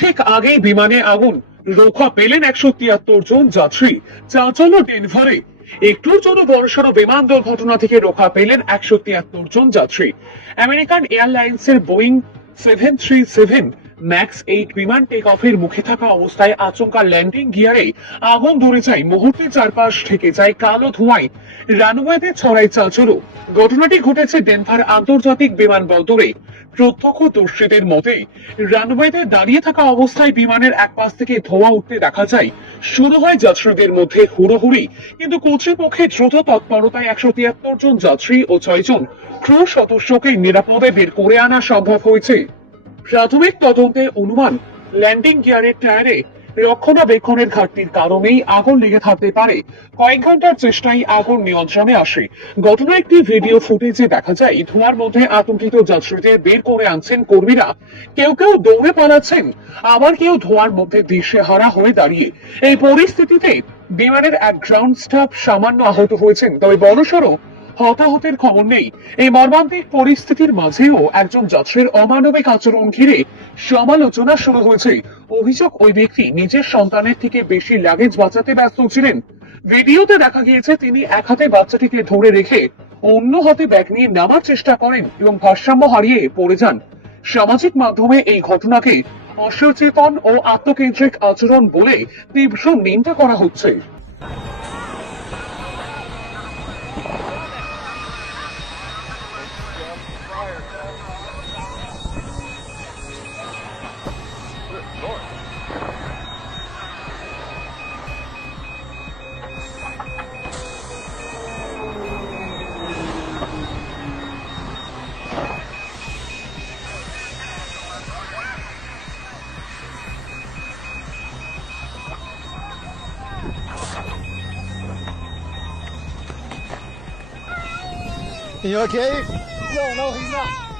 ঠিক আগেই বিমানে আগুন। রক্ষা পেলেন একশো তিয়াত্তর জন যাত্রী। ডেনভারে। একটুর জন্য বড়সড় বিমান দুর্ঘটনা থেকে রক্ষা পেলেন একশো তিয়াত্তর জন যাত্রী। আমেরিকান এয়ারলাইন্সের Boeing seven three seven max eight বিমান মুখে থাকা অবস্থায় আচমকা ল্যান্ডিং গিয়ারে আগুন ধরে যায়। মুহূর্তে চারপাশ থেকে যায় কালো ধোঁয়ায়। রানওয়েতে ছড়াই চাঁচলো ঘটনাটি ঘটেছে ডেনভার আন্তর্জাতিক বিমানবন্দরে। প্রত্যক্ষদর্শীদের মতে রানওয়েতে দাঁড়িয়ে থাকা অবস্থায় বিমানের এক পাশ থেকে ধোঁয়া উঠতে দেখা যায়। শুরু হয় যাত্রীদের মধ্যে হুড়োহুড়ি, কিন্তু কর্তৃপক্ষের দ্রুত তৎপরতায় একশো তিয়াত্তর জন যাত্রী ও ছয়জন ক্রু সদস্যকে নিরাপদে বের করে আনা সম্ভব হয়েছে। প্রাথমিক তদন্তে অনুমান, ল্যান্ডিং গিয়ারের টায়ারে রক্ষণাবেক্ষণের ঘাটতির কারণেই আগুন লেগে থাকতে পারে। কয়েক ঘণ্টার চেষ্টায় আগুন নিয়ন্ত্রণে আসে। ঘটনার একটি ভিডিও ফুটেজে দেখা যায়, ধোঁয়ার মধ্যে আতঙ্কিত যাত্রীদের বের করে আনছেন কর্মীরা। কেউ কেউ দৌড়ে পালাচ্ছেন, আবার কেউ ধোঁয়ার মধ্যে দিশেহারা হয়ে দাঁড়িয়ে। এই পরিস্থিতিতে বিমানের এক গ্রাউন্ড স্টাফ সামান্য আহত হয়েছেন, তবে বড়সড় হতাহতের খবর নেই। এই মর্মান্তিক পরিস্থিতির মাঝেও একজন যাত্রীর অমানবিক আচরণ ঘিরে সমালোচনা শুরু হয়েছে। অভিযোগ, ওই ব্যক্তি নিজের সন্তানের থেকে বেশি লাগেজ বাঁচাতে ব্যস্ত ছিলেন। ভিডিওতে দেখা গিয়েছে, তিনি এক হাতে বাচ্চাটিকে ধরে রেখে অন্য হাতে ব্যাগ নিয়ে নামার চেষ্টা করেন এবং ভারসাম্য হারিয়ে পড়ে যান। সামাজিক মাধ্যমে এই ঘটনাকে অসচেতন ও আত্মকেন্দ্রিক আচরণ বলে তীব্র নিন্দা করা হচ্ছে। You okay? No, no, he's not.